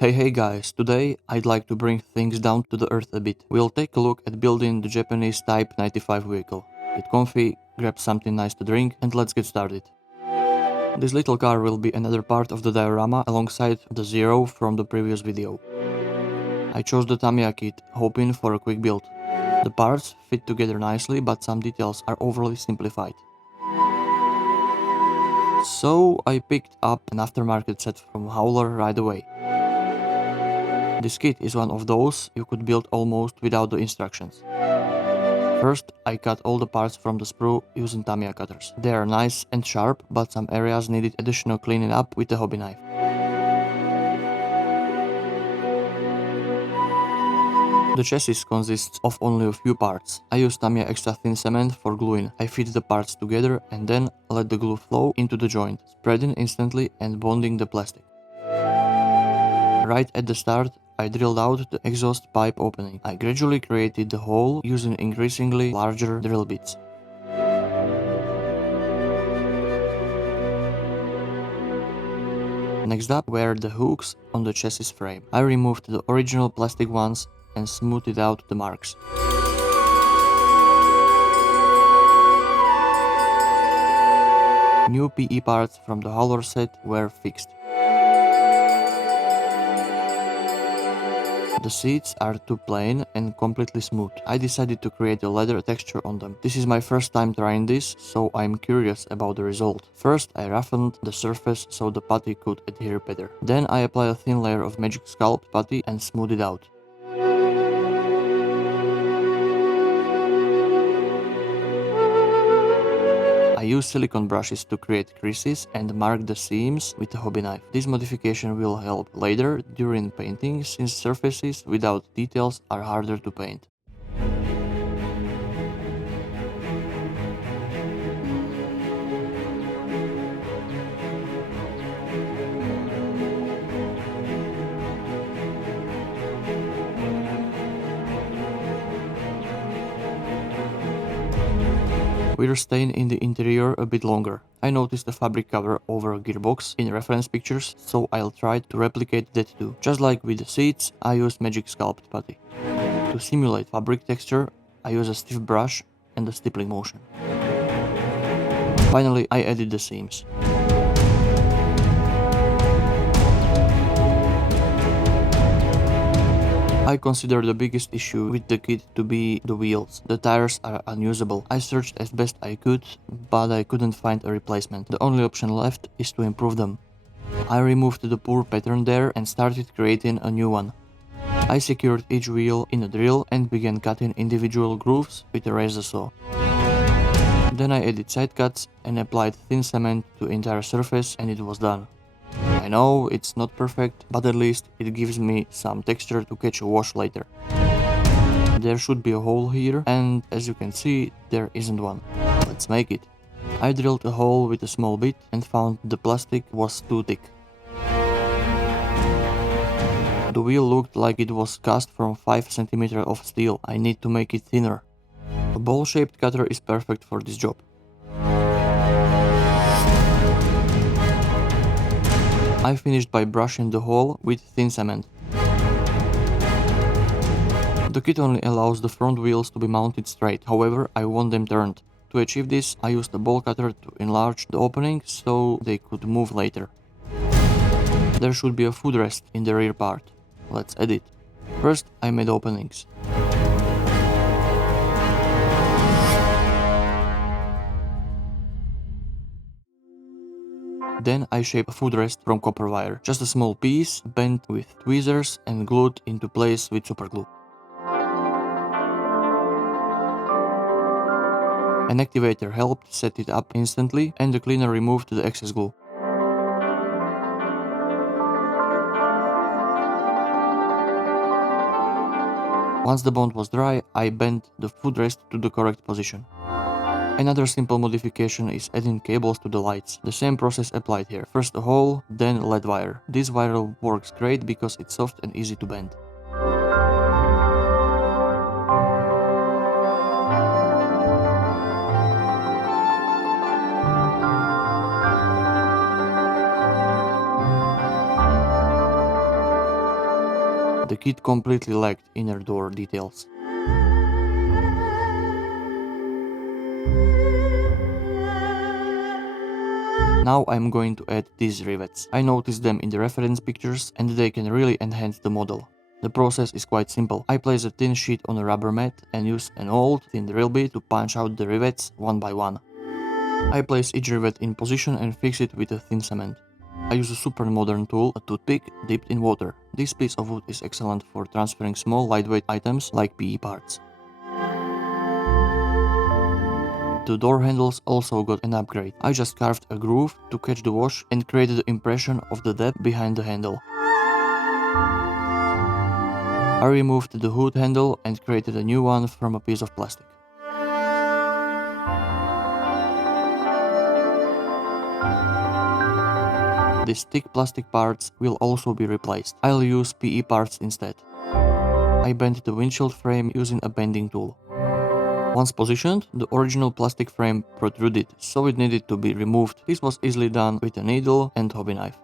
Hey guys, today I'd like to bring things down to the earth a bit. We'll take a look at building the Japanese Type 95 vehicle. Get comfy, grab something nice to drink, and let's get started. This little car will be another part of the diorama alongside the Zero from the previous video. I chose the Tamiya kit, hoping for a quick build. The parts fit together nicely, but some details are overly simplified. So I picked up an aftermarket set from Howler right away. This kit is one of those you could build almost without the instructions. First, I cut all the parts from the sprue using Tamiya cutters. They are nice and sharp, but some areas needed additional cleaning up with a hobby knife. The chassis consists of only a few parts. I use Tamiya extra thin cement for gluing. I fit the parts together and then let the glue flow into the joint, spreading instantly and bonding the plastic. Right at the start, I drilled out the exhaust pipe opening. I gradually created the hole using increasingly larger drill bits. Next up were the hooks on the chassis frame. I removed the original plastic ones and smoothed out the marks. New PE parts from the Howler set were fixed. The seats are too plain and completely smooth. I decided to create a leather texture on them. This is my first time trying this, so I'm curious about the result. First, I roughened the surface so the putty could adhere better. Then I applied a thin layer of Magic Sculpt putty and smoothed it out. I use silicone brushes to create creases and mark the seams with a hobby knife. This modification will help later during painting, since surfaces without details are harder to paint. We're staying in the interior a bit longer. I noticed a fabric cover over a gearbox in reference pictures, so I'll try to replicate that too. Just like with the seats, I used Magic Sculpt putty. To simulate fabric texture, I use a stiff brush and a stippling motion. Finally, I added the seams. I consider the biggest issue with the kit to be the wheels. The tires are unusable. I searched as best I could, but I couldn't find a replacement. The only option left is to improve them. I removed the poor pattern there and started creating a new one. I secured each wheel in a drill and began cutting individual grooves with a razor saw. Then I added side cuts and applied thin cement to the entire surface, and it was done. I know it's not perfect, but at least it gives me some texture to catch a wash later. There should be a hole here, and as you can see, there isn't one. Let's make it. I drilled a hole with a small bit and found the plastic was too thick. The wheel looked like it was cast from 5 cm of steel. I need to make it thinner. A ball-shaped cutter is perfect for this job. I finished by brushing the hole with thin cement. The kit only allows the front wheels to be mounted straight, however I want them turned. To achieve this, I used a ball cutter to enlarge the opening so they could move later. There should be a footrest in the rear part. Let's add it. First, I made openings. Then I shaped a footrest from copper wire, just a small piece bent with tweezers and glued into place with superglue. An activator helped set it up instantly, and the cleaner removed the excess glue. Once the bond was dry, I bent the footrest to the correct position. Another simple modification is adding cables to the lights. The same process applied here. First a hole, then LED wire. This wire works great because it's soft and easy to bend. the kit completely lacked inner door details. Now I'm going to add these rivets. I noticed them in the reference pictures and they can really enhance the model. The process is quite simple. I place a thin sheet on a rubber mat and use an old thin drill bit to punch out the rivets one by one. I place each rivet in position and fix it with a thin cement. I use a super modern tool, a toothpick dipped in water. This piece of wood is excellent for transferring small lightweight items like PE parts. The door handles also got an upgrade. I just carved a groove to catch the wash and created the impression of the depth behind the handle. I removed the hood handle and created a new one from a piece of plastic. These thick plastic parts will also be replaced. I'll use PE parts instead. I bent the windshield frame using a bending tool. Once positioned, the original plastic frame protruded, so it needed to be removed. This was easily done with a needle and hobby knife.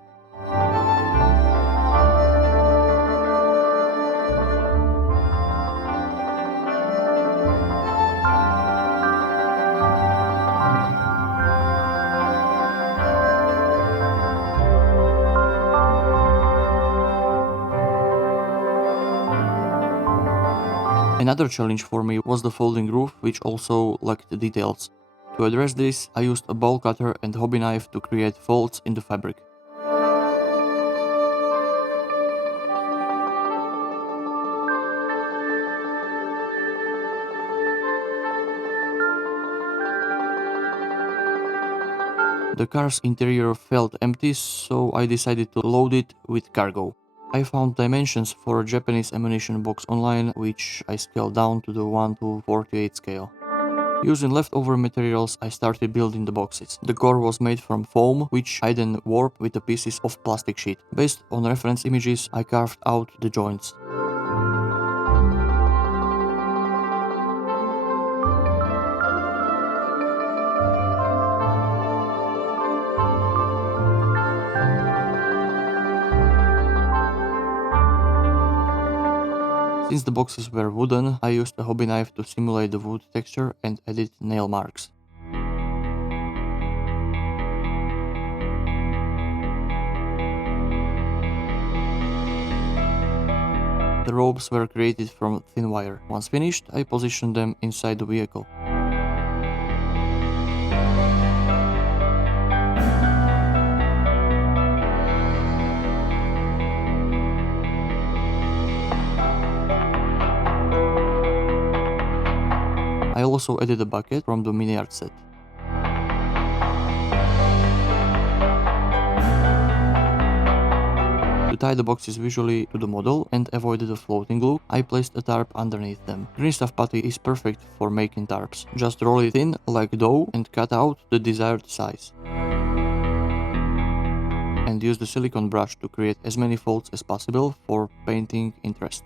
Another challenge for me was the folding roof, which also lacked the details. To address this, I used a bowl cutter and hobby knife to create folds in the fabric. The car's interior felt empty, so I decided to load it with cargo. I found dimensions for a Japanese ammunition box online, which I scaled down to the 1:48 scale. Using leftover materials, I started building the boxes. The core was made from foam, which I then warped with the pieces of plastic sheet. Based on reference images, I carved out the joints. Since the boxes were wooden, I used a hobby knife to simulate the wood texture and edit nail marks. The ropes were created from thin wire. Once finished, I positioned them inside the vehicle. I also added a bucket from the mini art set. To tie the boxes visually to the model and avoid the floating glue, I placed a tarp underneath them. Green stuff putty is perfect for making tarps. Just roll it in like dough and cut out the desired size. And use the silicone brush to create as many folds as possible for painting interest.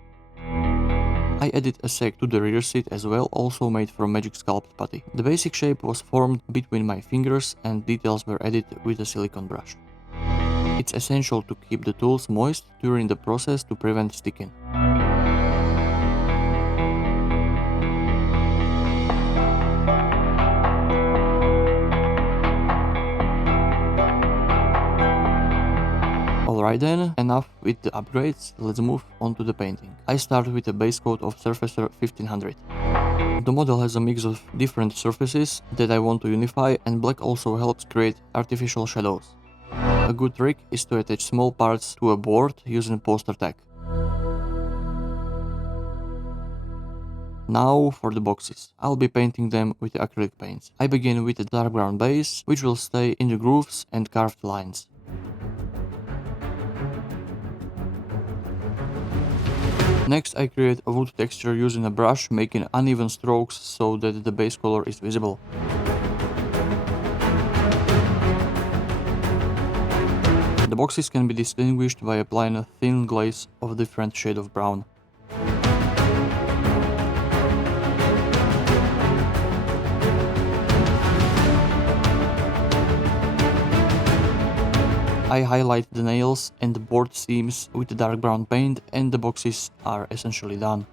I added a sec to the rear seat as well, also made from magic sculpt putty. The basic shape was formed between my fingers and details were added with a silicone brush. It's essential to keep the tools moist during the process to prevent sticking. Alright then, enough with the upgrades, let's move on to the painting. I start with a base coat of Surfacer 1500. The model has a mix of different surfaces that I want to unify, and black also helps create artificial shadows. A good trick is to attach small parts to a board using poster tack. Now for the boxes. I'll be painting them with acrylic paints. I begin with a dark brown base, which will stay in the grooves and carved lines. Next, I create a wood texture using a brush, making uneven strokes so that the base color is visible. The boxes can be distinguished by applying a thin glaze of a different shade of brown. I highlight the nails and the board seams with the dark brown paint, and the boxes are essentially done.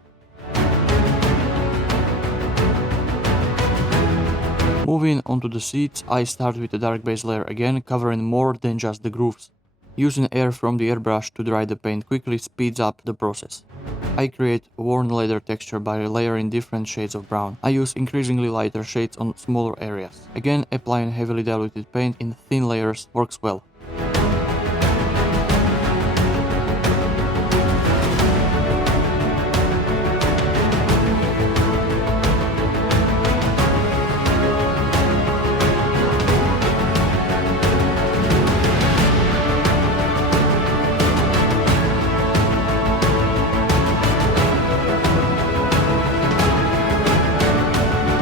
Moving onto the seats, I start with the dark base layer again, covering more than just the grooves. Using air from the airbrush to dry the paint quickly speeds up the process. I create a worn leather texture by layering different shades of brown. I use increasingly lighter shades on smaller areas. Again, applying heavily diluted paint in thin layers works well.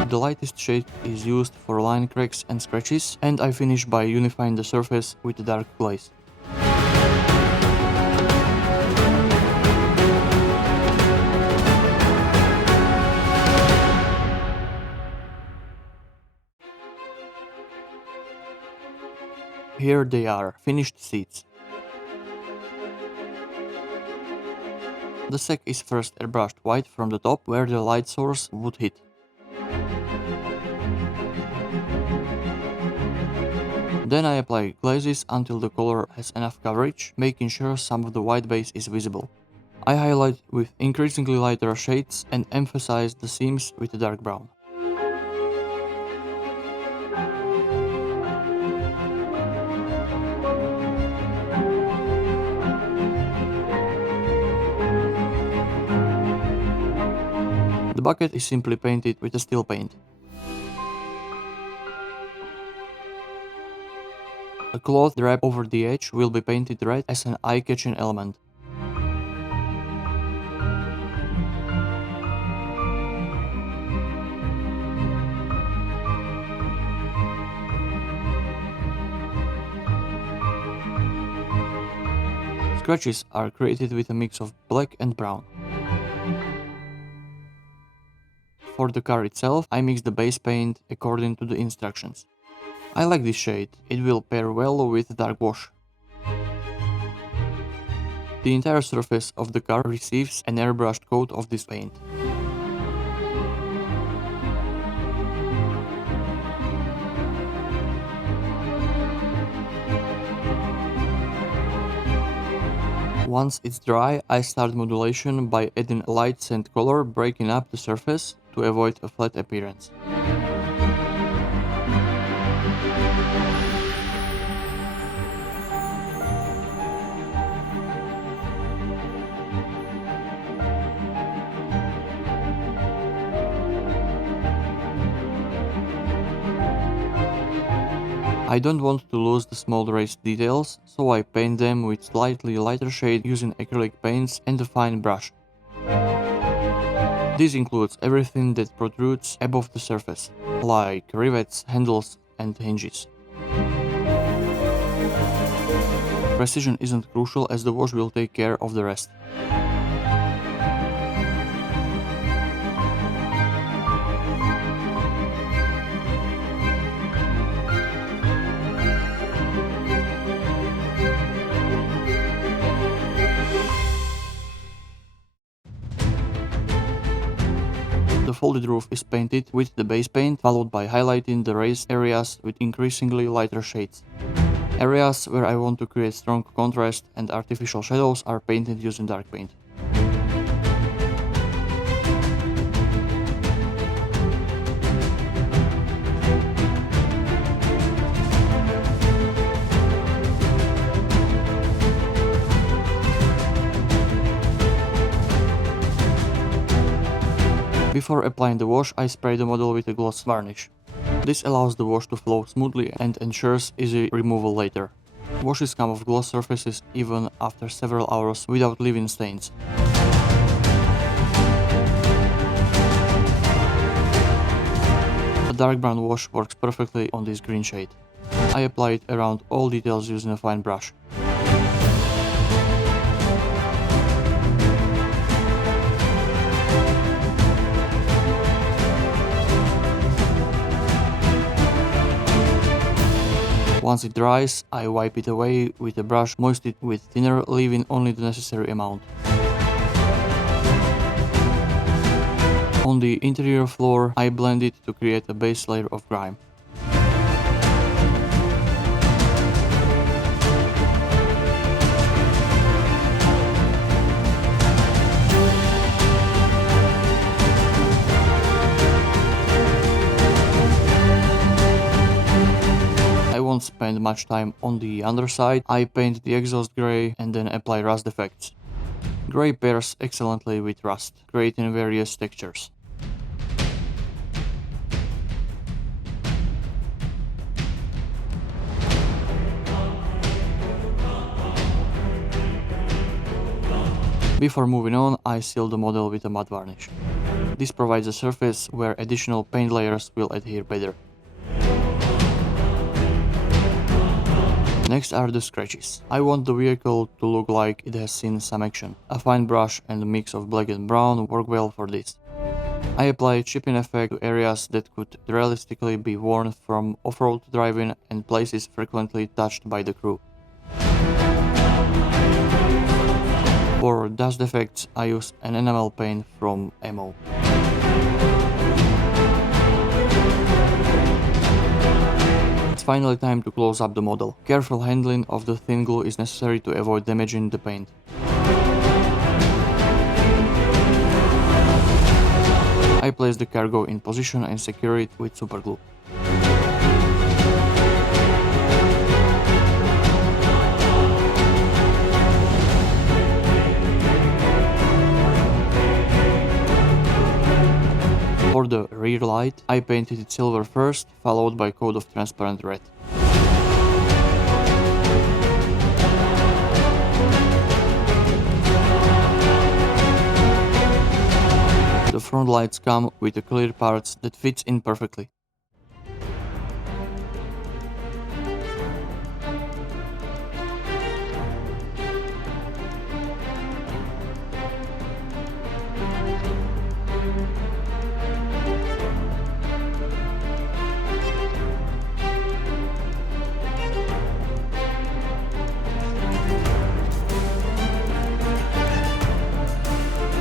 The lightest shade is used for line cracks and scratches, and I finish by unifying the surface with the dark glaze. Here they are, finished seats. The sec is first airbrushed white from the top where the light source would hit. Then I apply glazes until the color has enough coverage, making sure some of the white base is visible. I highlight with increasingly lighter shades and emphasize the seams with the dark brown. The bucket is simply painted with a steel paint. A cloth drap over the edge will be painted red as an eye-catching element. Scratches are created with a mix of black and brown. For the car itself, I mix the base paint according to the instructions. I like this shade, it will pair well with the dark wash. The entire surface of the car receives an airbrushed coat of this paint. Once it's dry, I start modulation by adding a light sand color, breaking up the surface to avoid a flat appearance. I don't want to lose the small raised details, so I paint them with slightly lighter shade using acrylic paints and a fine brush. This includes everything that protrudes above the surface, like rivets, handles and hinges. Precision isn't crucial as the wash will take care of the rest. The folded roof is painted with the base paint, followed by highlighting the raised areas with increasingly lighter shades. Areas where I want to create strong contrast and artificial shadows are painted using dark paint. Before applying the wash, I spray the model with a gloss varnish. This allows the wash to flow smoothly and ensures easy removal later. Washes come off gloss surfaces even after several hours without leaving stains. A dark brown wash works perfectly on this green shade. I apply it around all details using a fine brush. Once it dries, I wipe it away with a brush, moist it with thinner, leaving only the necessary amount. On the interior floor, I blend it to create a base layer of grime. I won't spend much time on the underside. I paint the exhaust grey and then apply rust effects. Grey pairs excellently with rust, creating various textures. Before moving on, I seal the model with a matte varnish. This provides a surface where additional paint layers will adhere better. Next are the scratches. I want the vehicle to look like it has seen some action. A fine brush and a mix of black and brown work well for this. I apply chipping effect to areas that could realistically be worn from off-road driving and places frequently touched by the crew. For dust effects, I use an enamel paint from Ammo. It's finally time to close up the model. Careful handling of the thin glue is necessary to avoid damaging the paint. I place the cargo in position and secure it with superglue. For the rear light, I painted it silver first, followed by a coat of transparent red. The front lights come with the clear parts that fits in perfectly.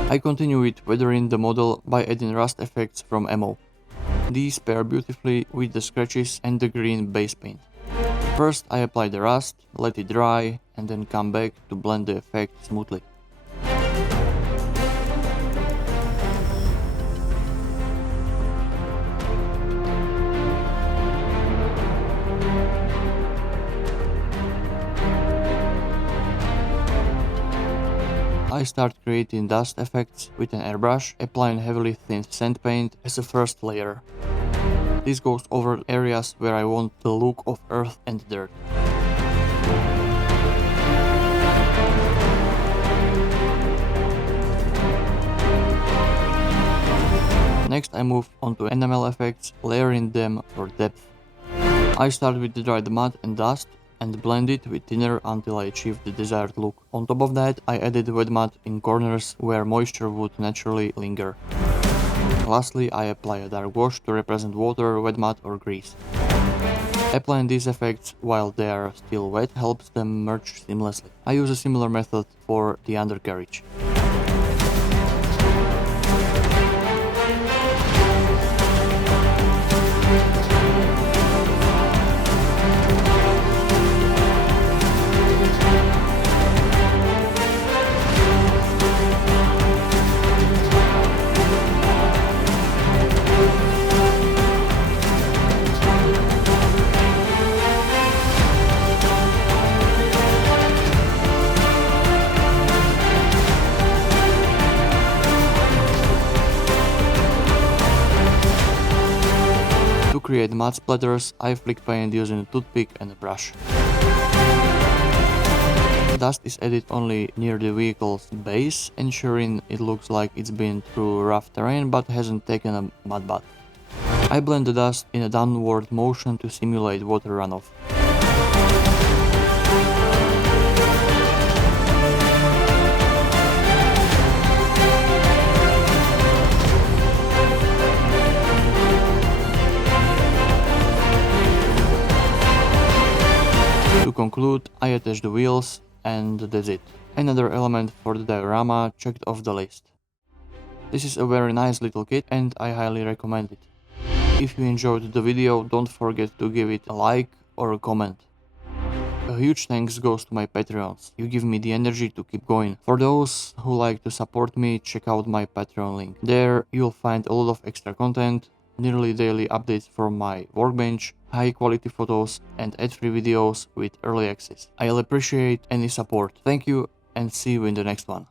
I continue with weathering the model by adding rust effects from Ammo. These pair beautifully with the scratches and the green base paint. First I apply the rust, let it dry, and then come back to blend the effect smoothly. I start creating dust effects with an airbrush, applying heavily thin sand paint as a first layer. This goes over areas where I want the look of earth and dirt. Next I move on to enamel effects, layering them for depth. I start with the dried mud and dust and blend it with thinner until I achieve the desired look. On top of that, I added wet mud in corners where moisture would naturally linger. Lastly, I apply a dark wash to represent water, wet mud or grease. Applying these effects while they are still wet helps them merge seamlessly. I use a similar method for the undercarriage. To create mud splatters, I flick paint using a toothpick and a brush. Dust is added only near the vehicle's base, ensuring it looks like it's been through rough terrain but hasn't taken a mud bath. I blend the dust in a downward motion to simulate water runoff. conclude, I attached the wheels and that's it. Another element for the diorama checked off the list. This is a very nice little kit and I highly recommend it. If you enjoyed the video, don't forget to give it a like or a comment. A huge thanks goes to my Patreons, you give me the energy to keep going. For those who like to support me, check out my Patreon link. There you'll find a lot of extra content, nearly daily updates from my workbench, high quality photos and ad-free videos with early access. I'll appreciate any support. Thank you and see you in the next one.